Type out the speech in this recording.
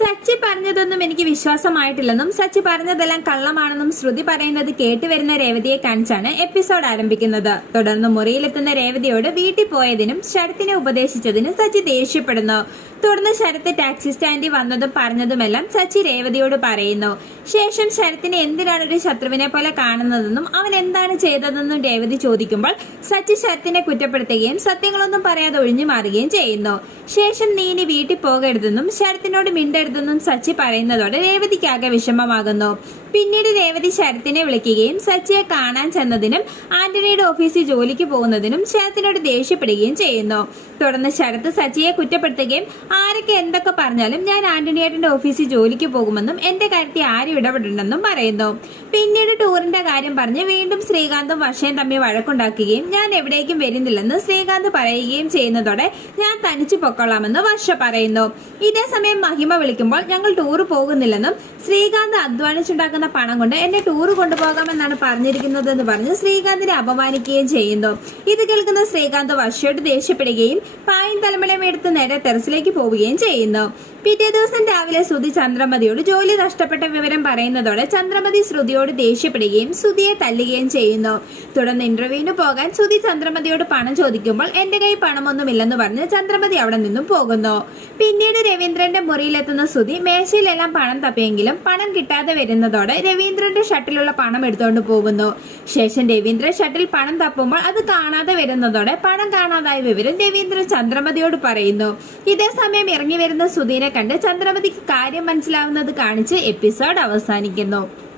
സച്ചി പറഞ്ഞതൊന്നും എനിക്ക് വിശ്വാസമായിട്ടില്ലെന്നും സച്ചി പറഞ്ഞതെല്ലാം കള്ളമാണെന്നും ശ്രുതി പറയുന്നത് കേട്ടുവരുന്ന രേവതിയെ കാണിച്ചാണ് എപ്പിസോഡ് ആരംഭിക്കുന്നത്. തുടർന്ന് മുറിയിലെത്തുന്ന രേവതിയോട് വീട്ടിൽ പോയതിനും ശരത്തിനെ ഉപദേശിച്ചതിനും സച്ചി ദേഷ്യപ്പെടുന്നു. തുടർന്ന് ശരത്ത് ടാക്സി സ്റ്റാൻഡിൽ വന്നതും പറഞ്ഞതുമെല്ലാം സച്ചി രേവതിയോട് പറയുന്നു. ശേഷം ശരത്തിനെ എന്തിനാണ് ഒരു ശത്രുവിനെ പോലെ കാണുന്നതെന്നും അവൻ എന്താണ് ചെയ്തതെന്നും രേവതി ചോദിക്കുമ്പോൾ സച്ചി ശരത്തിനെ കുറ്റപ്പെടുത്തുകയും സത്യങ്ങളൊന്നും പറയാതെ ഒഴിഞ്ഞു മാറുകയും ചെയ്യുന്നു. ശേഷം നീനി വീട്ടിൽ പോകരുതെന്നും ശരത്തിനോട് മിണ്ടരുതെന്നും സച്ചി പറയുന്നതോടെ രേവതിക്കാകെ വിഷമമാകുന്നു. പിന്നീട് രേവതി ശരത്തിനെ വിളിക്കുകയും സച്ചിയെ കാണാൻ ചെന്നതിനും ആന്റണിയുടെ ഓഫീസിൽ ജോലിക്ക് പോകുന്നതിനും ശരത്തിനോട് ദേഷ്യപ്പെടുകയും ചെയ്യുന്നു. തുടർന്ന് ശരത്ത് സച്ചിയെ കുറ്റപ്പെടുത്തുകയും ആരൊക്കെ എന്തൊക്കെ പറഞ്ഞാലും ഞാൻ ആന്റണിയേട്ടന്റെ ഓഫീസിൽ ജോലിക്ക് പോകുമെന്നും എന്റെ കാര്യത്തിൽ ആരും ഇടപെടണമെന്നും പറയുന്നു. പിന്നീട് ടൂറിന്റെ കാര്യം പറഞ്ഞ് വീണ്ടും ശ്രീകാന്തും വർഷയും തമ്മിൽ വഴക്കുണ്ടാക്കുകയും ഞാൻ എവിടേക്കും വരുന്നില്ലെന്ന് ശ്രീകാന്ത് പറയുകയും ചെയ്യുന്നതോടെ ഞാൻ തനിച്ചു പൊക്കൊള്ളാമെന്ന് വർഷ പറയുന്നു. ഇതേ സമയം മഹിമ വിളിക്കുമ്പോൾ ഞങ്ങൾ ടൂർ പോകുന്നില്ലെന്നും ശ്രീകാന്ത് അധ്വാനിച്ചുണ്ടാക്കുന്ന പണം കൊണ്ട് എന്നെ ടൂർ കൊണ്ടുപോകാമെന്നാണ് പറഞ്ഞിരിക്കുന്നത് എന്ന് പറഞ്ഞ് ശ്രീകാന്തിനെ അപമാനിക്കുകയും ചെയ്യുന്നു. ഇത് കേൾക്കുന്ന ശ്രീകാന്ത് വർഷയോട് ദേഷ്യപ്പെടുകയും പായൻ തലമുളയും എടുത്ത് നേരെ ടെറസിലേക്ക് പോവുകയും ചെയ്യുന്നു. പിറ്റേ ദിവസം രാവിലെ ശ്രുതി ചന്ദ്രമതിയോട് ജോലി നഷ്ടപ്പെട്ട വിവരം പറയുന്നതോടെ ചന്ദ്രമതി ശ്രുതിയോട് ദേഷ്യപ്പെടുകയും ശ്രുതിയെ തല്ലുകയും ചെയ്യുന്നു. തുടർന്ന് ഇന്റർവ്യൂവിന് പോകാൻ ശ്രുതി ചന്ദ്രമതിയോട് പണം ചോദിക്കുമ്പോൾ എന്റെ കൈ പണമൊന്നുമില്ലെന്ന് പറഞ്ഞ് ചന്ദ്രമതി അവിടെ നിന്നും പോകുന്നു. പിന്നീട് രവീന്ദ്രന്റെ മുറിയിലെത്തുന്ന ശ്രുതി മേശയിലെല്ലാം പണം തപ്പിയെങ്കിലും പണം കിട്ടാതെ വരുന്നതോടെ രവീന്ദ്രന്റെ ഷട്ടിലുള്ള പണം എടുത്തുകൊണ്ട് പോകുന്നു. ശേഷം രവീന്ദ്രൻ ഷട്ടിൽ പണം തപ്പുമ്പോൾ അത് കാണാതെ വരുന്നതോടെ പണം കാണാതായ വിവരം രവീന്ദ്രൻ ചന്ദ്രമതിയോട് പറയുന്നു. ഇതേ സമയം ഇറങ്ങി വരുന്ന സുധീനെ കണ്ട് ചന്ദ്രമതിക്ക് കാര്യം മനസ്സിലാവുന്നത് കാണിച്ച് എപ്പിസോഡ് അവസാനിക്കുന്നു.